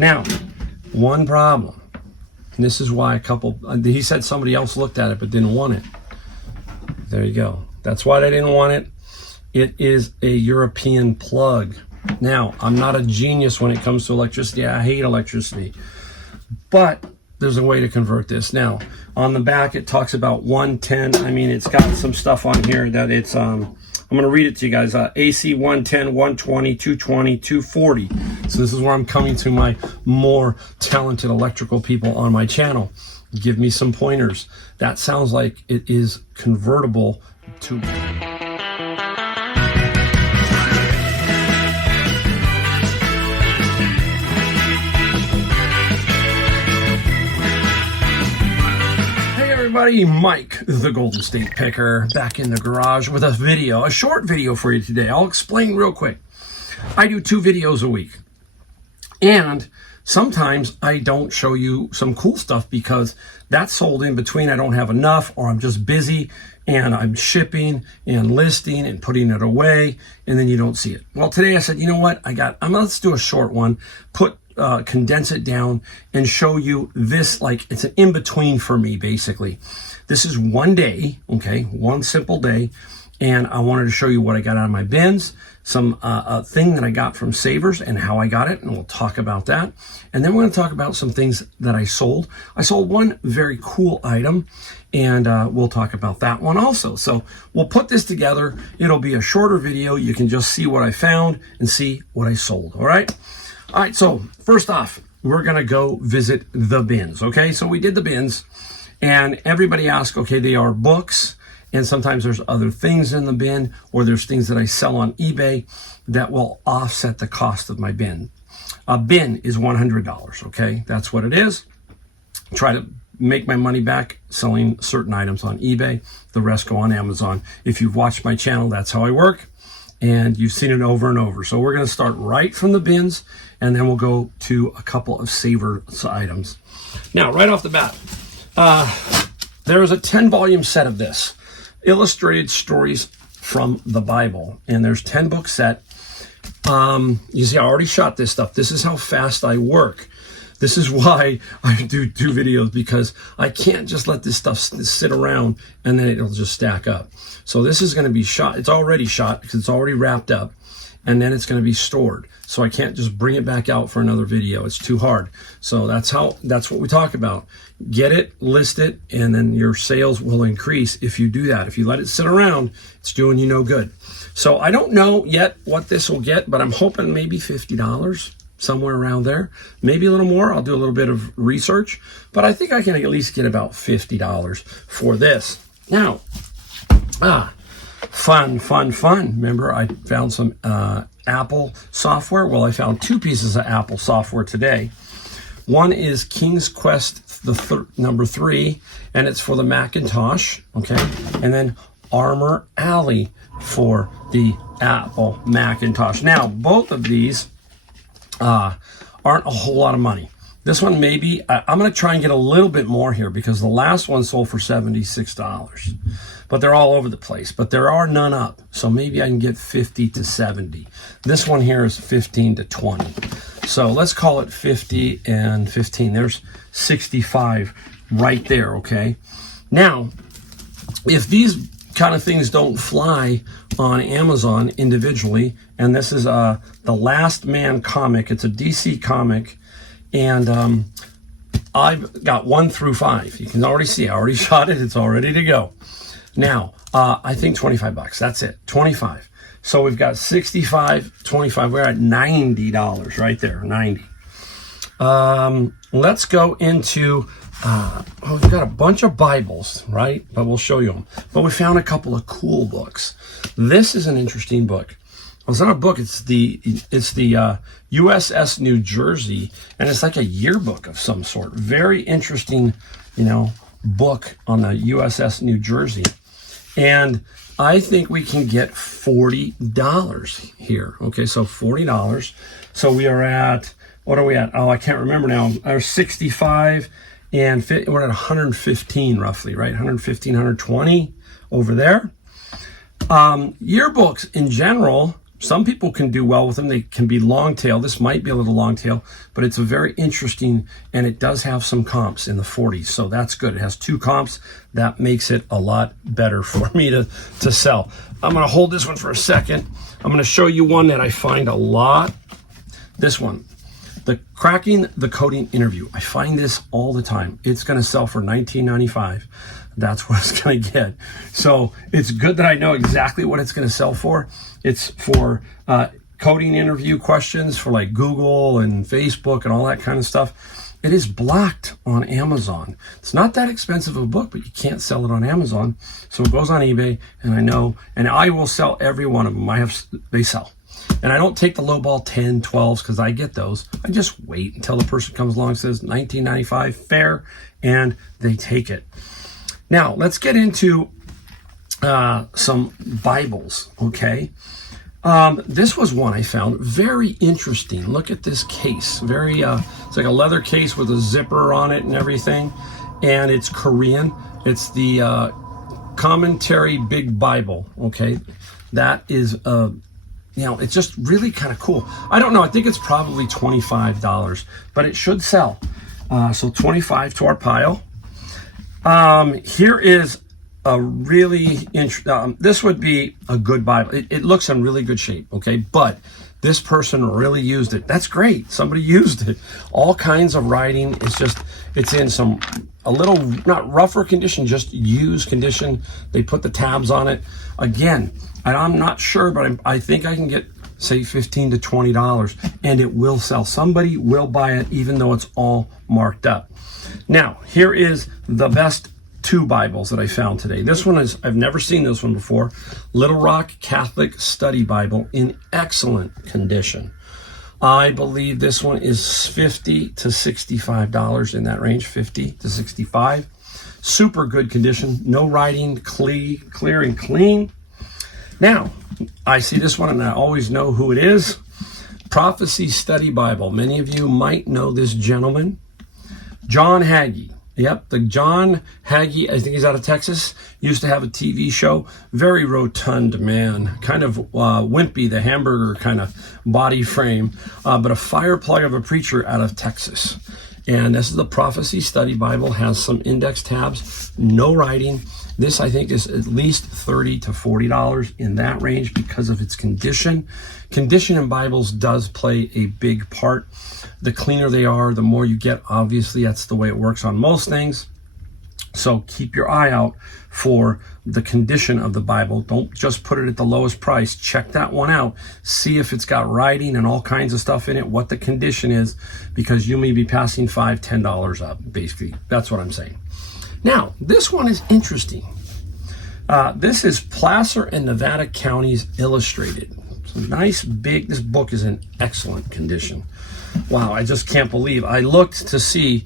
Now, one problem. And this is why he said somebody else looked at it but didn't want it. There you go. That's why they didn't want it. It is a European plug. Now, I'm not a genius when it comes to electricity. I hate electricity. But there's a way to convert this. Now, on the back, it talks about 110. I mean, it's got some stuff on here that it's, I'm going to read it to you guys. AC 110, 120, 220, 240. So this is where I'm coming to my more talented electrical people on my channel. Give me some pointers. That sounds like it is convertible to... Everybody, Mike, the Golden State Picker, back in the garage with a short video for you today. I'll explain real quick. I do 2 videos a week, and sometimes I don't show you some cool stuff because that's sold in between. I don't have enough, or I'm just busy and I'm shipping and listing and putting it away, and then you don't see it. Well, today I said, you know what? Let's do a short one, condense it down and show you this, like it's an in-between for me, basically. This is one day, okay, one simple day, and I wanted to show you what I got out of my bins, some thing that I got from Savers and how I got it, and we'll talk about that. And then we're going to talk about some things that I sold. I sold one very cool item, and we'll talk about that one also. So we'll put this together. It'll be a shorter video. You can just see what I found and see what I sold, all right? All right, so first off, we're going to go visit the bins, okay? So we did the bins, and everybody asked, okay, they are books, and sometimes there's other things in the bin, or there's things that I sell on eBay that will offset the cost of my bin. A bin is $100, okay? That's what it is. Try to make my money back selling certain items on eBay. The rest go on Amazon. If you've watched my channel, that's how I work, and you've seen it over and over. So we're going to start right from the bins, and then we'll go to a couple of Savers items. Now, right off the bat, there is a 10-volume set of this, Illustrated Stories from the Bible, and there's 10 book set. You see, I already shot this stuff. This is how fast I work. This is why I do 2 videos, because I can't just let this stuff sit around and then it'll just stack up. So this is going to be shot. It's already shot because it's already wrapped up, and then it's going to be stored. So I can't just bring it back out for another video. It's too hard. So that's what we talk about. Get it, list it, and then your sales will increase if you do that. If you let it sit around, it's doing you no good. So I don't know yet what this will get, but I'm hoping maybe $50, somewhere around there. Maybe a little more. I'll do a little bit of research, but I think I can at least get about $50 for this. Now, fun. Remember, I found some Apple software. Well, I found 2 pieces of Apple software today. One is King's Quest number 3, and it's for the Macintosh, okay? And then Armor Alley for the Apple Macintosh. Now, both of these aren't a whole lot of money. This one maybe, I'm going to try and get a little bit more here because the last one sold for $76. But they're all over the place. But there are none up. So maybe I can get 50 to 70. This one here is 15 to 20. So let's call it 50 and 15. There's 65 right there, okay? Now, if these kind of things don't fly on Amazon individually, and this is the Last Man comic. It's a DC comic, and I've got 1 through 5. You can already see, I already shot it. It's all ready to go. Now, I think $25. That's it, 25. So we've got 65, 25. We're at $90 right there, 90. Let's go into, we've got a bunch of Bibles, right? But we'll show you them. But we found a couple of cool books. This is an interesting book. Well, it's not a book. It's the USS New Jersey, and it's like a yearbook of some sort. Very interesting, book on the USS New Jersey. And I think we can get $40 here. Okay, so $40. So we are at, what are we at? Oh, I can't remember now. Our 65 and we're at 115 roughly, right? 115, 120 over there. Yearbooks in general Some people can do well with them. They can be long tail. This might be a little long tail, but it's a very interesting, and it does have some comps in the 40s. So that's good. It has 2 comps. That makes it a lot better for me to sell. I'm going to hold this one for a second. I'm going to show you one that I find a lot. This one, the Cracking the Coding Interview. I find this all the time. It's going to sell for $19.95. That's what it's going to get. So it's good that I know exactly what it's going to sell for. It's for coding interview questions for like Google and Facebook and all that kind of stuff. It is blocked on Amazon. It's not that expensive of a book, but you can't sell it on Amazon. So it goes on eBay, and I know, and I will sell every one of them. They sell. And I don't take the lowball 10, 12s because I get those. I just wait until the person comes along and says $19.95 fair, and they take it. Now, let's get into some Bibles, okay? This was one I found very interesting. Look at this case. It's like a leather case with a zipper on it and everything. And it's Korean. It's the Commentary Big Bible, okay? That is, it's just really kind of cool. I don't know. I think it's probably $25, but it should sell. So $25 to our pile. Here is a really this would be a good Bible. It looks in really good shape, okay? But this person really used it. That's great. Somebody used it. All kinds of writing. It's in a little, not rougher condition, just used condition. They put the tabs on it. Again, and I'm not sure, but I think I can get, say, $15 to $20, and it will sell. Somebody will buy it, even though it's all marked up. Now, here is the best 2 Bibles that I found today. This one I've never seen this one before. Little Rock Catholic Study Bible in excellent condition. I believe this one is $50 to $65, in that range, $50 to $65. Super good condition, no writing, clear and clean. Now, I see this one and I always know who it is. Prophecy Study Bible. Many of you might know this gentleman. John Hagee. Yep, the John Hagee, I think he's out of Texas, used to have a TV show. Very rotund man, kind of wimpy, the hamburger kind of body frame, but a fire plug of a preacher out of Texas. And this is the Prophecy Study Bible, has some index tabs, no writing. This, I think, is at least $30 to $40, in that range, because of its condition. Condition in Bibles does play a big part. The cleaner they are, the more you get. Obviously, that's the way it works on most things. So keep your eye out for the condition of the Bible. Don't just put it at the lowest price. Check that one out. See if it's got writing and all kinds of stuff in it, what the condition is, because you may be passing $5, $10 up, basically. That's what I'm saying. Now, this one is interesting. This is Placer and Nevada Counties Illustrated. So nice, big, this book is in excellent condition. Wow, I just can't believe. I looked to see,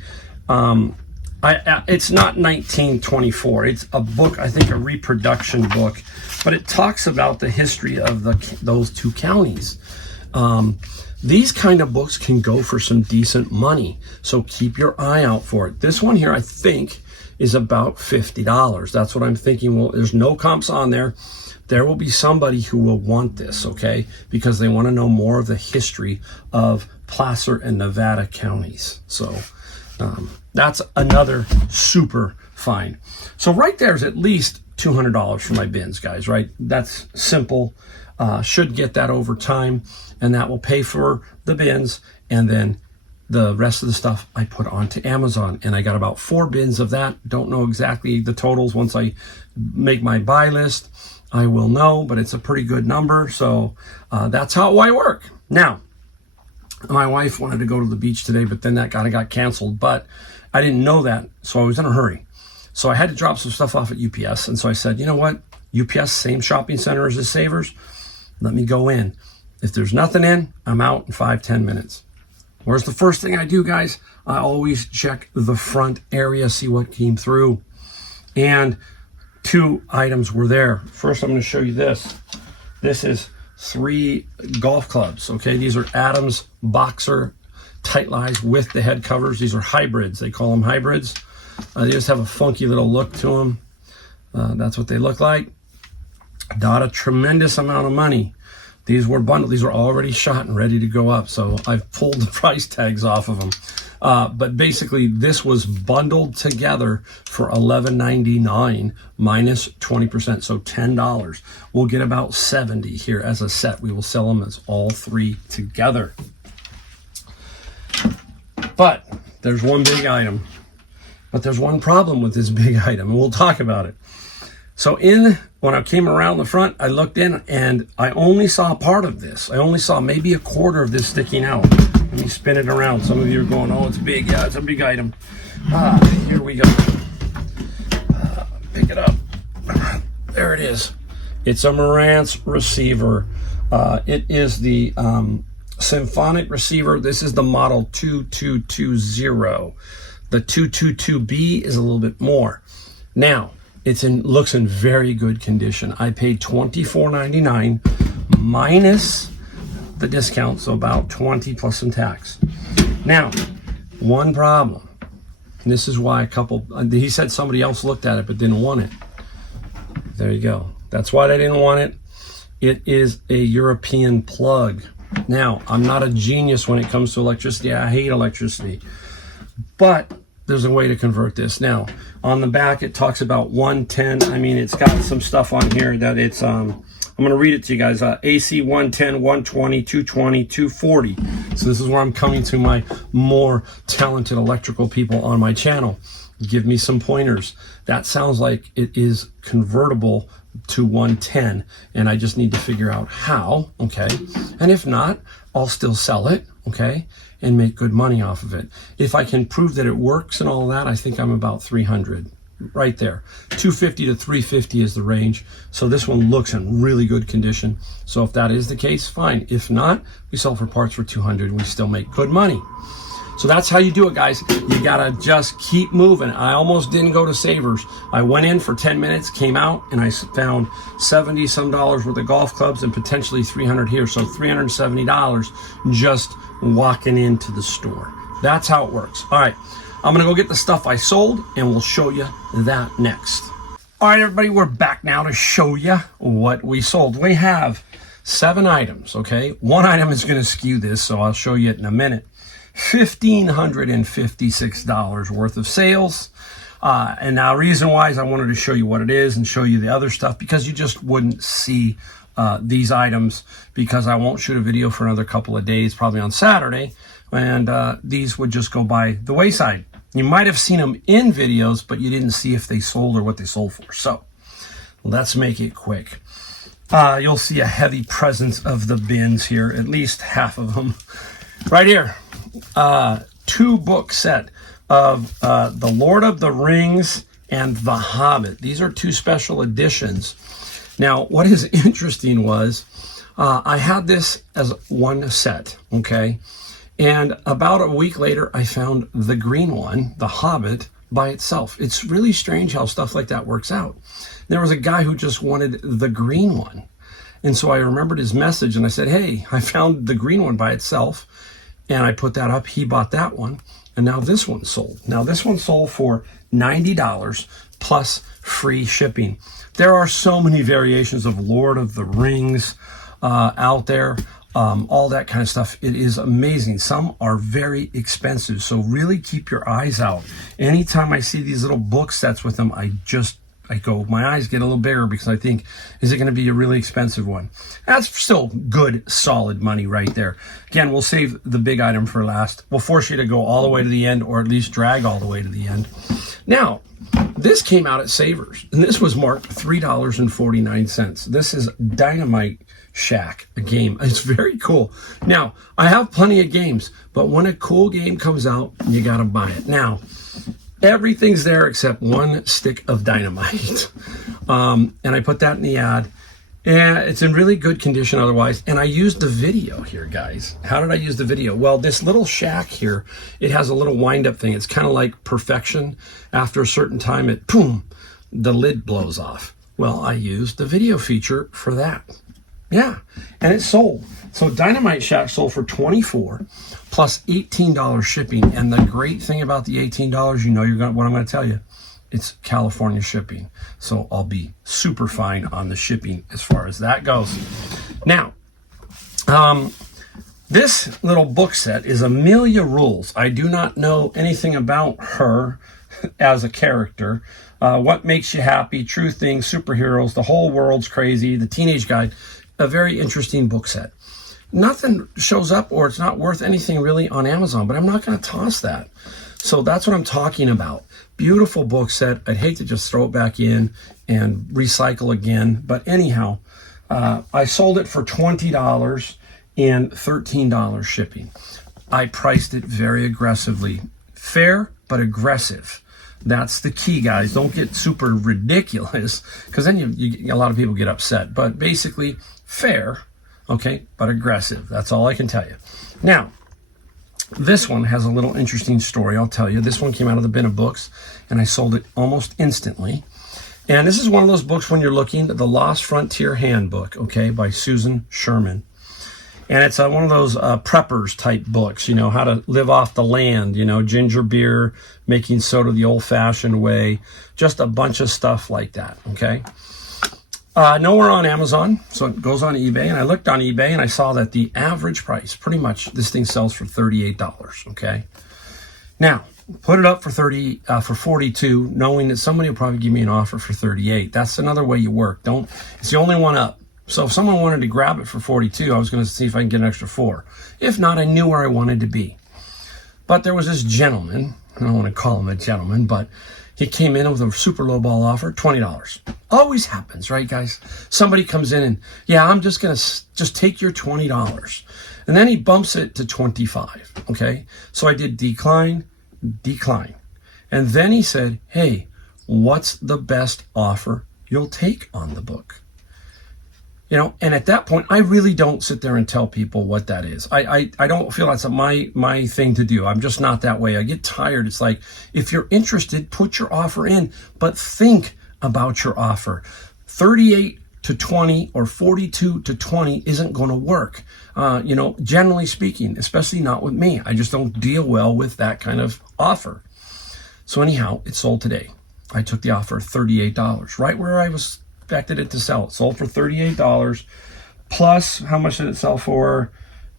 it's not 1924. It's a book, I think a reproduction book, but it talks about the history of those 2 counties. These kind of books can go for some decent money, so keep your eye out for it. This one here, I think, is about $50. That's what I'm thinking. Well, there's no comps on there. There will be somebody who will want this, okay? Because they want to know more of the history of Placer and Nevada counties. So that's another super find. So right there is at least $200 for my bins, guys, right? That's simple. Should get that over time, and that will pay for the bins, and then the rest of the stuff I put onto Amazon, and I got about 4 bins of that. Don't know exactly the totals. Once I make my buy list, I will know, but it's a pretty good number. So that's how I work. Now, my wife wanted to go to the beach today, but then that got canceled, but I didn't know that, so I was in a hurry. So I had to drop some stuff off at UPS, and so I said, you know what? UPS, same shopping center as the Savers. Let me go in. If there's nothing in, I'm out in 5-10 minutes. Where's the first thing I do, guys? I always check the front area, see what came through. And 2 items were there. First, I'm going to show you this. This is 3 golf clubs, okay? These are Adams Boxer tight lies with the head covers. These are hybrids. They call them hybrids. They just have a funky little look to them. That's what they look like. Not a tremendous amount of money. These were bundled. These were already shot and ready to go up. So I've pulled the price tags off of them. But basically, this was bundled together for $11.99 minus 20%, so $10. We'll get about $70 here as a set. We will sell them as all three together. But there's one big item. But there's one problem with this big item, and we'll talk about it. So when I came around the front, I looked in, and I only saw part of this. I only saw maybe a quarter of this sticking out. Let me spin it around. Some of you are going, oh, it's big. Yeah, it's a big item. Here we go. Pick it up. There it is. It's a Marantz receiver. It is the symphonic receiver. This is the model 2220. The 222B is a little bit more. Now, looks in very good condition. I paid $24.99 minus the discount, so about $20 plus some tax. Now, one problem. And this is why he said somebody else looked at it but didn't want it. There you go. That's why they didn't want it. It is a European plug. Now, I'm not a genius when it comes to electricity. I hate electricity. But there's a way to convert this. Now, on the back, it talks about 110. I mean, it's got some stuff on here that it's, I'm going to read it to you guys. AC 110, 120, 220, 240. So this is where I'm coming to my more talented electrical people on my channel. Give me some pointers. That sounds like it is convertible to 110, and I just need to figure out how, okay? And if not, I'll still sell it, okay, and make good money off of it. If I can prove that it works and all that, I think I'm about 300 right there. 250 to 350 is the range. So this one looks in really good condition. So if that is the case, fine. If not, we sell for parts for 200 and we still make good money. So that's how you do it, guys. You gotta just keep moving. I almost didn't go to Savers. I went in for 10 minutes, came out, and I found $70 some worth of golf clubs and potentially 300 here. So $370 just walking into the store. That's how it works. All right, I'm gonna go get the stuff I sold, and we'll show you that next. All right, everybody, we're back now to show you what we sold. We have 7 items, okay? One item is gonna skew this, so I'll show you it in a minute. $1,556 worth of sales. And now reason why is I wanted to show you what it is and show you the other stuff, because you just wouldn't see these items, because I won't shoot a video for another couple of days, probably on Saturday, and these would just go by the wayside. You might have seen them in videos, but you didn't see if they sold or what they sold for. So let's make it quick. You'll see a heavy presence of the bins here, at least half of them. Right here. 2-book set of The Lord of the Rings and The Hobbit. These are 2 special editions. Now, what is interesting was I had this as one set, okay? And about a week later, I found the green one, The Hobbit, by itself. It's really strange how stuff like that works out. There was a guy who just wanted the green one. And so I remembered his message, and I said, hey, I found the green one by itself. And I put that up. He bought that one. And now this one sold. Now this one sold for $90 plus free shipping. There are so many variations of Lord of the Rings out there. All that kind of stuff. It is amazing. Some are very expensive. So really keep your eyes out. Anytime I see these little book sets with them, I go, my eyes get a little bigger, because I think, is it going to be a really expensive one? That's still good, solid money right there. Again, we'll save the big item for last. We'll force you to go all the way to the end, or at least drag all the way to the end. Now, this came out at Savers, and this was marked $3.49. This is Dynamite Shack, a game. It's very cool. Now, I have plenty of games, but when a cool game comes out, you got to buy it. Now, everything's there except one stick of dynamite. And I put that in the ad. And it's in really good condition otherwise. And I used the video here, guys. How did I use the video? Well, this little shack here, it has a little wind-up thing. It's kind of like perfection. After a certain time, boom, the lid blows off. Well, I used the video feature for that. Yeah, and it sold. So Dynamite Shack sold for $24 plus $18 shipping. And the great thing about the $18, you know what I'm going to tell you. It's California shipping. So I'll be super fine on the shipping as far as that goes. Now, This little book set is Amelia Rules. I do not know anything about her as a character. What Makes You Happy, True Things, Superheroes, The Whole World's Crazy, The Teenage Guide. A very interesting book set. Nothing shows up, or it's not worth anything really on Amazon, but I'm not going to toss that. So that's what I'm talking about. Beautiful book set. I'd hate to just throw it back in and recycle again. But anyhow, I sold it for $20 and $13 shipping. I priced it very aggressively. Fair, but aggressive. That's the key, guys. Don't get super ridiculous, because then a lot of people get upset. But basically, fair, okay, but aggressive. That's all I can tell you. Now, this one has a little interesting story, I'll tell you. This one came out of the bin of books, and I sold it almost instantly. And this is one of those books when you're looking at The Lost Frontier Handbook, okay, by Susan Sherman. And it's one of those preppers type books, you know, how to live off the land, you know, ginger beer, making soda the old-fashioned way, just a bunch of stuff like that, okay? Nowhere on Amazon, so it goes on eBay. And I looked on eBay, and I saw that the average price, pretty much, this thing sells for $38, okay? Now, put it up for $42, knowing that somebody will probably give me an offer for $38. That's another way you work. It's the only one up. So if someone wanted to grab it for $42, I was going to see if I can get an extra $4. If not, I knew where I wanted to be. But there was this gentleman, I don't want to call him a gentleman, but he came in with a super low ball offer, $20. Always happens, right, guys? Somebody comes in and, yeah, I'm just going to take your $20. And then he bumps it to $25, okay? So I did decline. And then he said, hey, what's the best offer you'll take on the book? You know, and at that point, I really don't sit there and tell people what that is. I don't feel that's my thing to do. I'm just not that way. I get tired. It's like, if you're interested, put your offer in, but think about your offer. 38 to 20 or 42 to 20 isn't going to work. You know, generally speaking, especially not with me. I just don't deal well with that kind of offer. So anyhow, it sold today. I took the offer, $38, right where I was expected it to sell. It sold for $38 plus, how much did it sell for?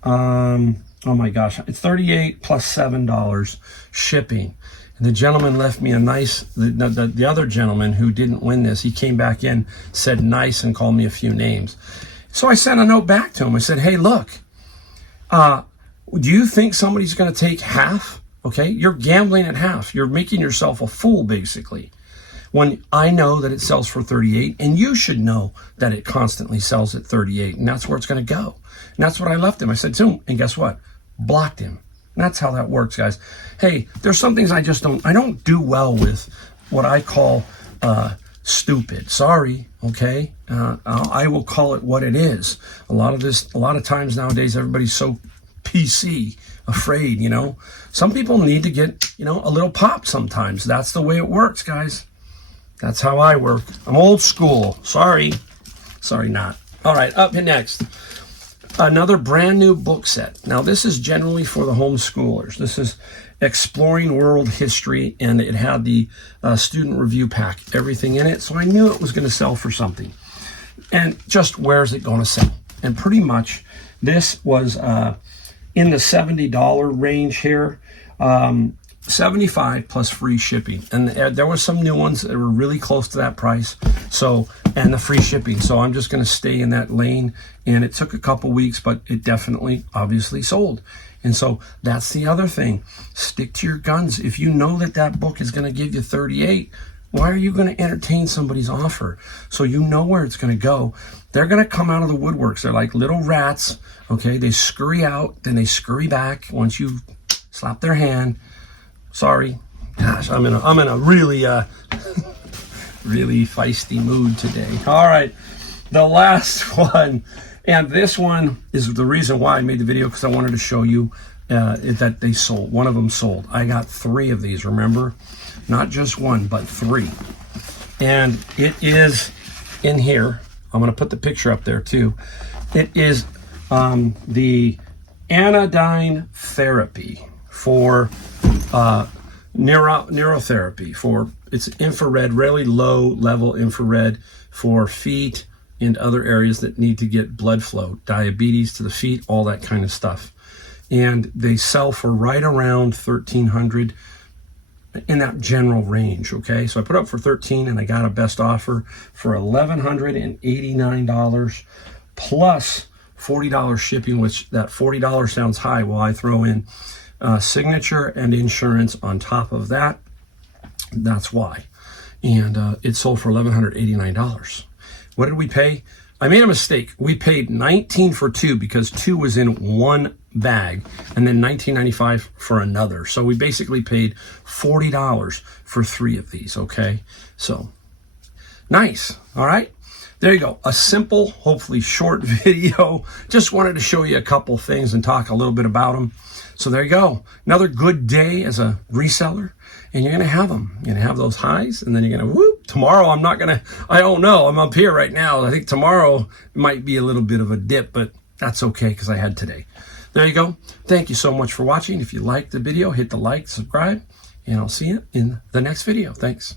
Oh my gosh, it's $38 plus $7 shipping. And the gentleman left me a nice, the other gentleman who didn't win this, he came back in, said nice, and called me a few names. So I sent a note back to him. I said, hey, look, do you think somebody's going to take half? Okay, you're gambling at half. You're making yourself a fool, basically. When I know that it sells for 38, and you should know that it constantly sells at 38, and that's where it's going to go. And that's what I left him. I said to him, and guess what? Blocked him. And that's how that works, guys. Hey, there's some things I don't do well with what I call stupid. Sorry, okay? I will call it what it is. A lot of times nowadays, everybody's so PC, afraid, you know. Some people need to get, you know, a little pop sometimes. That's the way it works, guys. That's how I work. I'm old school. Sorry not. All right, up next. Another brand new book set. Now, this is generally for the homeschoolers. This is Exploring World History, and it had the student review pack, everything in it. So I knew it was going to sell for something. And just where's it going to sell? And pretty much this was in the $70 range here. 75 plus free shipping, and there were some new ones that were really close to that price, so, and the free shipping. So I'm just going to stay in that lane, and it took a couple weeks, but it definitely obviously sold. And so that's the other thing. Stick to your guns. If you know that book is going to give you 38, why are you going to entertain somebody's offer? So you know where it's going to go. They're going to come out of the woodworks. They're like little rats, okay? They scurry out, then they scurry back once you slap their hand. Sorry, gosh, I'm in a really, really feisty mood today. All right, the last one, and this one is the reason why I made the video, because I wanted to show you that they sold. One of them sold. I got 3 of these, remember? Not just one, but 3. And it is in here. I'm going to put the picture up there too. It is the anodyne therapy for neurotherapy. For it's infrared, really low level infrared for feet and other areas that need to get blood flow, diabetes to the feet, all that kind of stuff. And they sell for right around $1,300, in that general range. Okay, so I put up for $13 and I got a best offer for $1,189 plus $40 shipping, which that $40 sounds high. Well, I throw in signature and insurance on top of that. That's why. And it sold for $1,189. What did we pay? I made a mistake. We paid $19 for two because two was in one bag, and then $19.95 for another. So we basically paid $40 for three of these. Okay, so nice. All right, there you go. A simple, hopefully short video. Just wanted to show you a couple things and talk a little bit about them. So there you go. Another good day as a reseller, and you're going to have them. You're going to have those highs, and then you're going to whoop. Tomorrow, I don't know. I'm up here right now. I think tomorrow might be a little bit of a dip, but that's okay because I had today. There you go. Thank you so much for watching. If you liked the video, hit the like, subscribe, and I'll see you in the next video. Thanks.